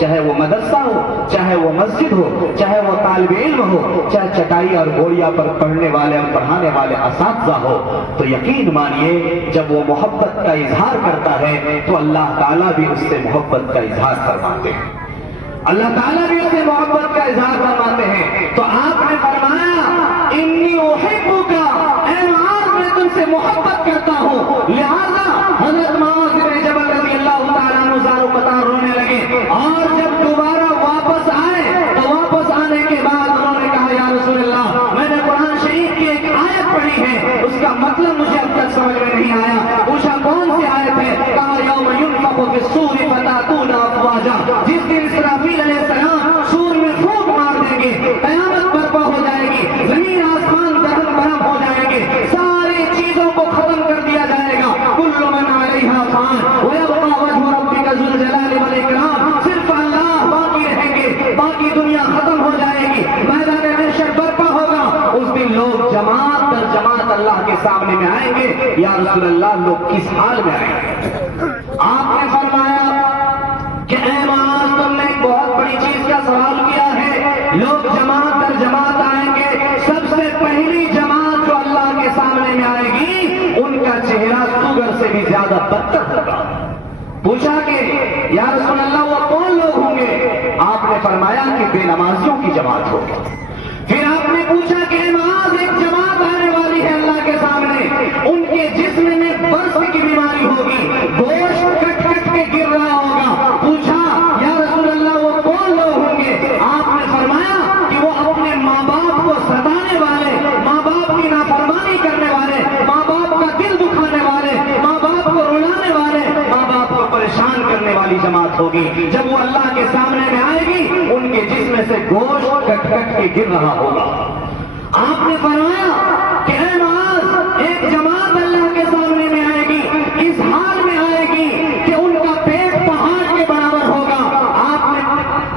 چاہے وہ مدرسہ ہو، چاہے وہ مسجد ہو، چاہے وہ طالب علم ہو، چاہے چٹائی اور گوڑیا پر پڑھنے والے اور پڑھانے والے اساتذہ ہو، تو یقین مانیے جب وہ محبت کا اظہار کرتا ہے تو اللہ تعالیٰ بھی اس سے محبت کا اظہار فرماتے ہیں، اللہ تعالیٰ بھی اس سے محبت کا اظہار فرماتے ہیں۔ تو آپ نے فرمایا انی احبک، اے معاذ میں تم سے محبت کرتا ہوں، لہذا حضرت معاذ بن جبل رضی اللہ تعالیٰ عنہ زار و قطار رونے لگے، اور جب دوبارہ واپس آئے تو واپس آنے کے بعد انہوں نے کہا یا رسول اللہ میں نے قرآن شریف کی ایک آیت پڑھی ہے، اس کا مطلب مجھے اب تک سمجھ میں نہیں آیا۔ پوچھا کون سی آیت ہے؟ کہا یوم ینفخ فی الصور فتأتون افواجا، جس دن اسرافیل علیہ السلام سور میں پھونک مار دیں گے، قیامت برپا ہو جائے گی، زمین آسمان درہم برہم ہو جائیں گے، ساری چیزوں کو ختم کر دیا جائے گا، کل من علیہا فان ویبقى وجہ ربک ذو الجلال والاکرام، صرف اللہ باقی رہیں گے، باقی دنیا ختم ہو جائے گی، میدان محشر برپا ہوگا، اس دن لوگ جماعت در جماعت اللہ کے سامنے میں آئیں گے۔ یا رسول اللہ لوگ کس حال میں آئیں گے؟ آپ نے فرمایا کہ اے معاذ تم نے ایک بہت بڑی چیز کا سوال کیا ہے، لوگ جماعت در جماعت آئیں گے، سب سے پہلی جماعت جو اللہ کے سامنے میں آئے گی ان کا چہرہ سوگر سے بھی زیادہ بدتر ہوگا۔ پوچھا کہ یا رسول اللہ وہ کون لوگ ہوں گے؟ آپ نے فرمایا کہ بے نمازیوں کی جماعت ہوگی۔ پھر آپ نے پوچھا کہ اے معاذ ایک جماعت آنے والی ہے اللہ کے سامنے، ان کے جسم میں برس کی بیماری ہوگی، گوشت کٹ کٹ کے گر رہا ہوگا۔ پوچھا یا رسول اللہ وہ کون لوگ ہوں گے؟ آپ نے فرمایا کہ وہ اپنے ماں باپ کو ستانے والے، ماں باپ کی نافرمانی کرنے والے، ماں باپ کا دل دکھانے والے، ماں باپ کو رلانے والے، ماں باپ کو پریشان کرنے والی جماعت ہوگی۔ جب وہ اللہ کے سامنے میں آئے گی ان کے جسم سے گوشت کٹ کٹ کے گر رہا ہوگا۔ آپ نے فرمایا کہ اے معاذ ایک جماعت اللہ کے سامنے میں آئے گی، اس حال میں آئے گی کہ ان کا پیٹ پہاڑ کے برابر ہوگا۔ آپ نے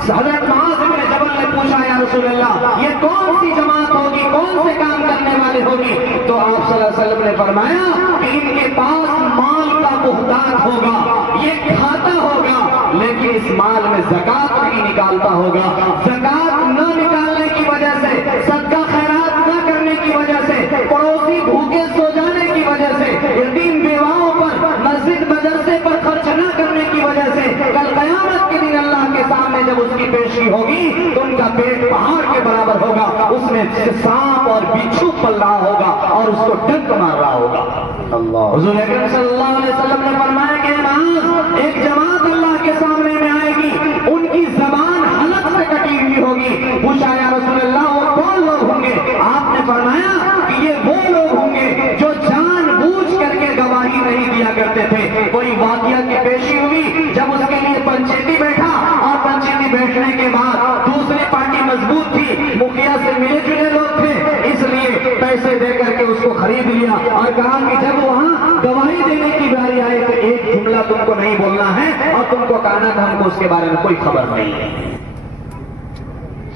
حضرت معاذ بن جبل نے پوچھا یا رسول اللہ یہ کون سی جماعت ہوگی، کون سے کام کرنے والے ہوگی؟ تو آپ صلی اللہ علیہ وسلم نے فرمایا کہ ان کے پاس مال کا بہتات ہوگا، یہ کھاتا ہوگا لیکن اس مال میں زکات نہیں نکالتا ہوگا، زکات نہ نکالنے کی وجہ سے، صدقہ خیرات نہ کرنے کی وجہ سے، پڑوسی بھوکے سو جانے کی وجہ سے، یتیم بیواؤں پر، مسجد مدرسے پر خرچ نہ کرنے کی وجہ سے، کل قیامت کے دن اللہ کے سامنے جب اس کی پیشی ہوگی تو ان کا پیٹ پہاڑ کے برابر ہوگا، اس میں سانپ اور بچھو پل رہا ہوگا اور اس کو ڈنک مار رہا ہوگا۔ حضور اکرم صلی اللہ علیہ وسلم نے فرمایا کہ معاذ ایک جماعت اللہ کے سامنے میں آئے گی، ان کی زبان حلق سے کٹی ہوئی ہوگی۔ پوچھا یا رسول اللہ وہ کون لوگ ہوں گے؟ آپ نے فرمایا کہ یہ وہ لوگ ہوں گے جو جان بوجھ کر کے گواہی نہیں دیا کرتے تھے۔ کوئی واقعہ کی پیشی ہوئی، جب اس کے لیے پنچیتی بیٹھا اور پنچیتی بیٹھنے کے بعد دوسری پارٹی مضبوط تھی، مکھیا سے ملے جلے لوگ تھے، اس لیے پیسے دے کر کے اس کو خرید لیا اور کہا کہ جب وہاں گواہی دینے کی باری آئے تو ایک جملہ تم کو نہیں بولنا ہے اور تم کو کہنا تھا ہم کو اس کے بارے میں کوئی خبر نہیں ہے۔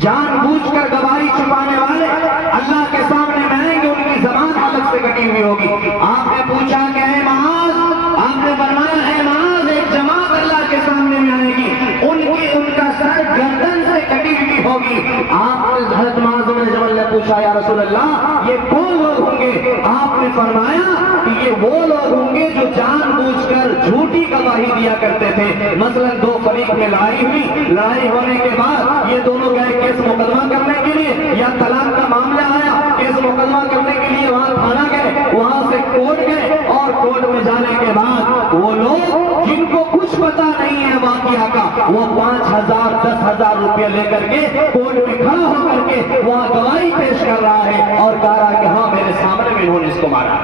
جان بوجھ کر گواہی چھپانے والے اللہ کے سامنے میں آئیں گے، ان کی زبان حلق سے کٹی ہوئی ہوگی۔ آپ نے پوچھا کہ اے معاذ، آپ نے فرمایا اے معاذ ایک جماعت اللہ کے سامنے میں آئے گی، ان کا سر گردن سے کٹی ہوئی ہوگی۔ آپ نے حضرت معاذ بن جبل نے پوچھا یا رسول اللہ یہ کون لوگ ہوں گے؟ آپ نے فرمایا کہ یہ وہ لوگ ہوں گے جو جان بوجھ کر جھوٹی گواہی دیا کرتے تھے۔ مثلا دو فریق میں لڑائی ہوئی، لڑائی ہونے کے بعد یہ دونوں گئے کیس مقدمہ کرنے کے لیے، یا طلاق کا معاملہ آیا، کیس مقدمہ کرنے کے لیے وہاں تھانہ گئے، وہاں سے کورٹ گئے، اور کورٹ میں جانے کے بعد وہ لوگ جن کو کچھ پتا نہیں ہے واقعہ کا، وہ 5,000 10,000 روپیہ لے کر کے کورٹ میں کھڑا ہو کر کے وہاں گواہی پیش کر رہا ہے اور کہہ رہا ہے کہ ہاں میرے سامنے میں انہوں نے اس کو مارا،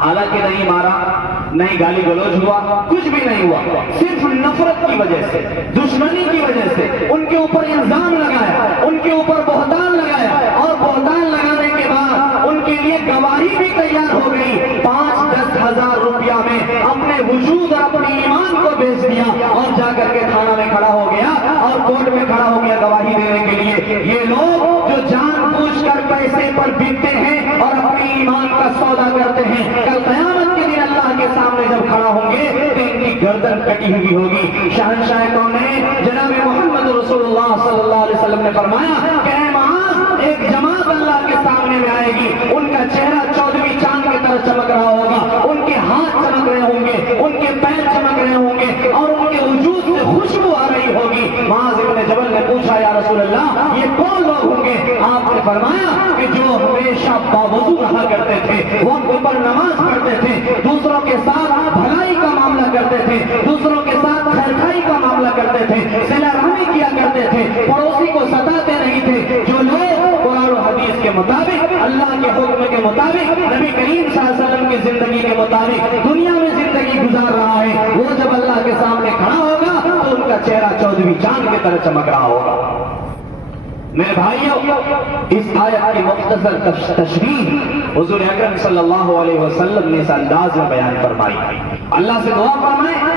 حالانکہ نہیں مارا، نہیں گالی گلوچ ہوا، کچھ بھی نہیں ہوا، صرف نفرت کی وجہ سے، دشمنی کی وجہ سے ان کے اوپر الزام لگایا، ان کے اوپر بہتان لگایا، اور بہتان لگانے کے بعد ان کے لیے گواہی بھی تیار ہو گئی، 5-10 ہزار روپیہ میں اپنے وجود اور اپنی ایمان کو بیچ دیا اور جا کر کے تھانہ میں کھڑا ہو گیا اور کورٹ میں کھڑا ہو گیا گواہی دینے کے لیے۔ یہ لوگ جو جان بوجھ کر پیسے پر بکتے ہیں اور اپنی ایمان کا سودا کرتے ہیں، کل قیامت کے دن اللہ کے سامنے جب کھڑا ہوں گے تو ان کی گردن کٹی ہوئی ہوگی۔ شہنشاہ کون ہے؟ جناب رسول اللہ صلی اللہ علیہ وسلم نے فرمایا کہ اے معاذ، ایک جماعت اللہ کے سامنے میں آئے گی، ان کا چہرہ 14ویں چاند کی طرح چمک رہا ہوگا، ان کے ہاتھ چمک رہے ہوں گے، ان کے پیر چمک رہے ہوں گے، اور ان کے وجود سے خوشبو آ رہی ہوگی۔ معاذ بن جبل نے پوچھا یا رسول اللہ یہ کون لوگ ہوں گے؟ آپ نے فرمایا کہ جو ہمیشہ باوضو رہا کرتے تھے، وقت پر نماز پڑھتے تھے، دوسروں کے ساتھ بھلائی کا معاملہ کرتے تھے، دوسروں کے ساتھ خیرخائی کا معاملہ کرتے تھے، صلہ رحمی کیا کرتے تھے، پڑوسی کو ستاتے نہیں تھے، جو لوگ قرآن و حدیث کے مطابق، اللہ کے حکم کے مطابق، نبی کریم صلی اللہ علیہ وسلم کی زندگی کے مطابق دنیا میں زندگی گزار رہا ہے، وہ جب اللہ کے سامنے کھڑا ہوگا تو ان کا چہرہ 14ویں چاند کی طرح چمک رہا ہوگا۔ میرے بھائیوں، اس آیت کی مختصر تشریح حضور اکرم صلی اللہ علیہ وسلم نے اس انداز میں بیان فرمائی۔ اللہ سے دعا فرمائے